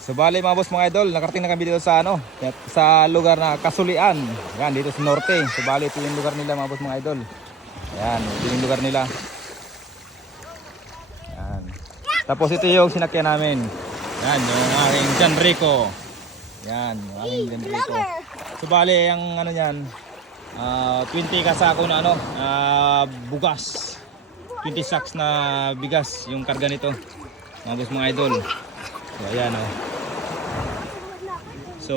So bali mga boss mga idol, nakarating na kami dito sa sa lugar na Kasulian. Yan, dito sa norte. So bali ito yung lugar nila mga boss mga idol. Yan, ito yung lugar nila. Yan. Tapos ito yung sinakyan namin. Yan, yung aking John Rico. Yan, yung aking John Rico. So bali ang ano niyan, 20 kasako na bugas. 20 sacks na bigas yung karga nito. Mga boss mga idol. So ayan oh. So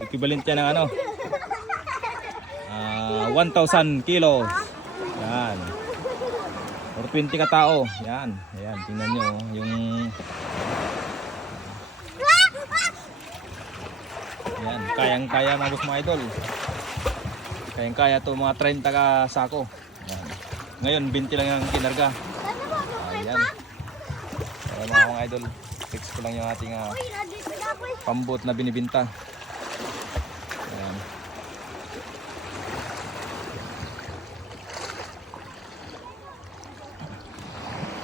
equivalent yan ng 1,000 kilos. Yan. Or 20 katao. Yan. Ayan, tingnan nyo yung yan, kayang-kaya mga boss mga idol. Kayang-kaya to mga 30 kasako. Yan. Ngayon 20 lang yung kinarga. Ayan. Mga idol, fix ko lang yung ating pambot na binibinta. Ayan.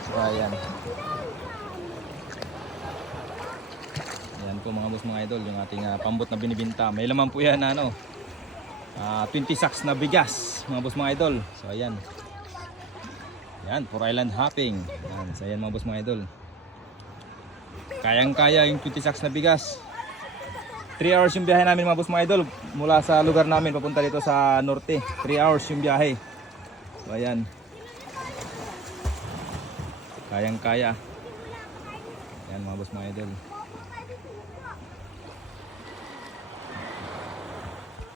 So ayan. Ayan po mga boss mga idol, yung ating pambot na binibinta. May laman po yan 20 sacks na bigas mga boss mga idol. So ayan. Ayan, for island hopping. Ayan, so ayan mga boss mga idol. Kayang-kaya yung 20 sacks na bigas. 3 hours yung biyahe namin mga boss mga idol. Mula sa lugar namin papunta dito sa norte. 3 hours yung biyahe. So ayan. Kayang-kaya. Ayan mga boss mga idol.